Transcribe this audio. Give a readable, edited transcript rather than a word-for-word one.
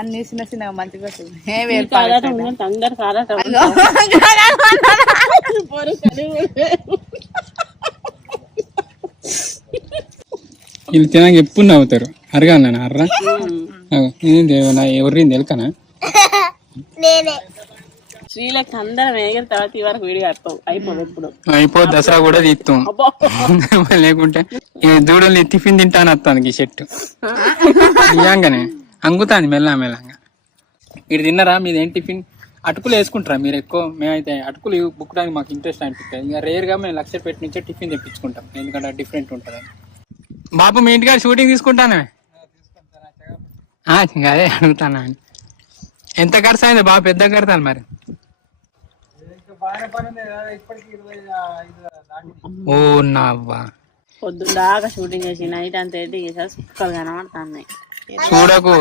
అన్ని చిన్న చిన్నగా మంచిగా వీళ్ళు తినాక ఎప్పుడు నవ్వుతారు. అరగాలి అర్రా ఎవరిని తెలుకనా శ్రీలకి అందరం వేగిన తర్వాత ఈ వరకు వీడియో అయిపోదు. ఇప్పుడు అయిపోదు. దసరా కూడా తీస్తాం లేకుంటే దూడల్ని టిఫిన్ తింటాను వస్తాను. ఈ షర్టు నిజంగానే అంగుతాంది మెల్ల మెల్లంగా. మీరు తిన్నారా? మీదేం టిఫిన్? అటుకులు వేసుకుంటారా మీరు ఎక్కువ? మేమైతే అటుకులు బుక్కడానికి మాకు ఇంట్రెస్ట్ అనిపిస్తుంది. ఇక రేర్గా మేము లక్షపేట నుంచే టిఫిన్ తెప్పించుకుంటాం, ఎందుకంటే డిఫరెంట్ ఉంటుంది. బాబు మీ ఇంటికాడ షూటింగ్ తీసుకుంటానే అదే అడుగుతాను. ఎంత ఖర్చు అయింది బాబు? పెద్ద కడతాను మరి. ఓ నావ్వా పొద్దున్న దాకా షూటింగ్ చేసి నైట్ అంతా ఎడిటింగ్ చేసా సుక్కలు కనబడుతున్నాయి. చూడకు.